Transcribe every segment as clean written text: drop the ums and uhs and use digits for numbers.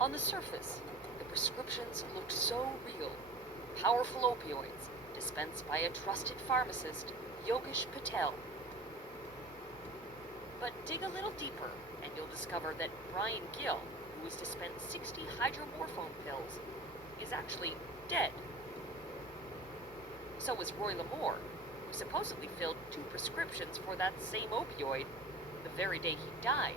On the surface, the prescriptions looked so real. Powerful opioids, dispensed by a trusted pharmacist, Yogesh Patel. But dig a little deeper, and you'll discover that Brian Gill, who was dispensed 60 hydromorphone pills, is actually dead. So was Roy Lamore, who supposedly filled 2 prescriptions for that same opioid the very day he died.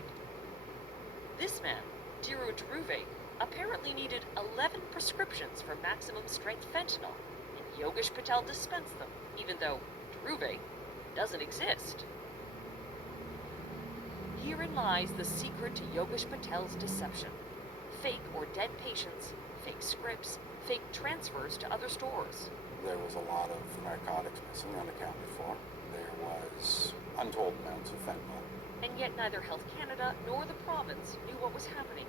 This man, Dhiru Dhruve, apparently needed 11 prescriptions for maximum strength fentanyl, and Yogesh Patel dispensed them, even though Dhruve doesn't exist. Herein lies the secret to Yogesh Patel's deception. Fake or dead patients, fake scripts, fake transfers to other stores. There was a lot of narcotics missing, unaccounted for. There was untold amounts of fentanyl. And yet neither Health Canada nor the province knew what was happening.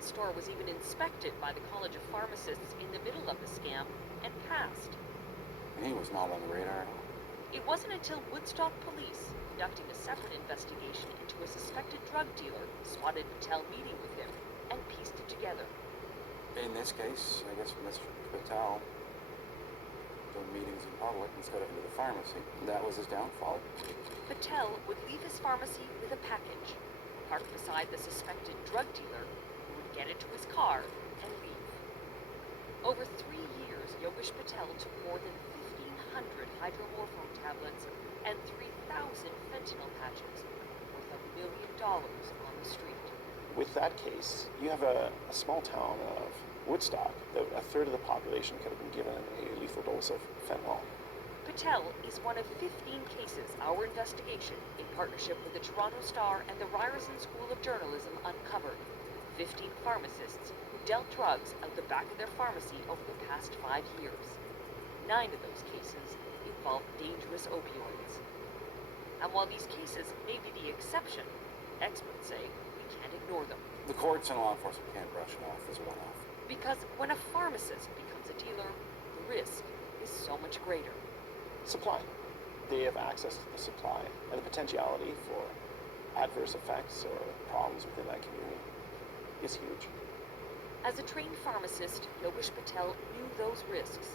The store was even inspected by the College of Pharmacists in the middle of the scam and passed. And he was not on the radar at all. It wasn't until Woodstock police, conducting a separate investigation into a suspected drug dealer, spotted Patel meeting with him and pieced it together. In this case, I guess Mr. Patel doing meetings in public instead of into the pharmacy. That was his downfall. Patel would leave his pharmacy with a package, parked beside the suspected drug dealer, who would get into his car and leave. Over 3 years, Yogesh Patel took more than 1,500 hydromorphone tablets and 3,000 fentanyl patches, worth $1 million on the street. With that case, you have a small town of Woodstock that a third of the population could have been given a lethal dose of fentanyl. Patel is one of 15 cases our investigation, in partnership with the Toronto Star and the Ryerson School of Journalism, uncovered. 15 pharmacists who dealt drugs out the back of their pharmacy over the past 5 years. 9 of those cases involved dangerous opioids. And while these cases may be the exception, experts say we can't ignore them. The courts and law enforcement can't brush it off as a one-off. Because when a pharmacist becomes a dealer, the risk is so much greater. Supply. They have access to the supply, and the potentiality for adverse effects or problems within that community is huge. As a trained pharmacist, Yogesh Patel knew those risks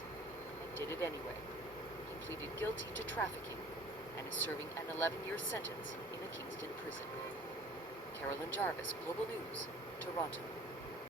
and did it anyway. He pleaded guilty to trafficking and is serving an 11-year sentence in a Kingston prison. Carolyn Jarvis, Global News, Toronto.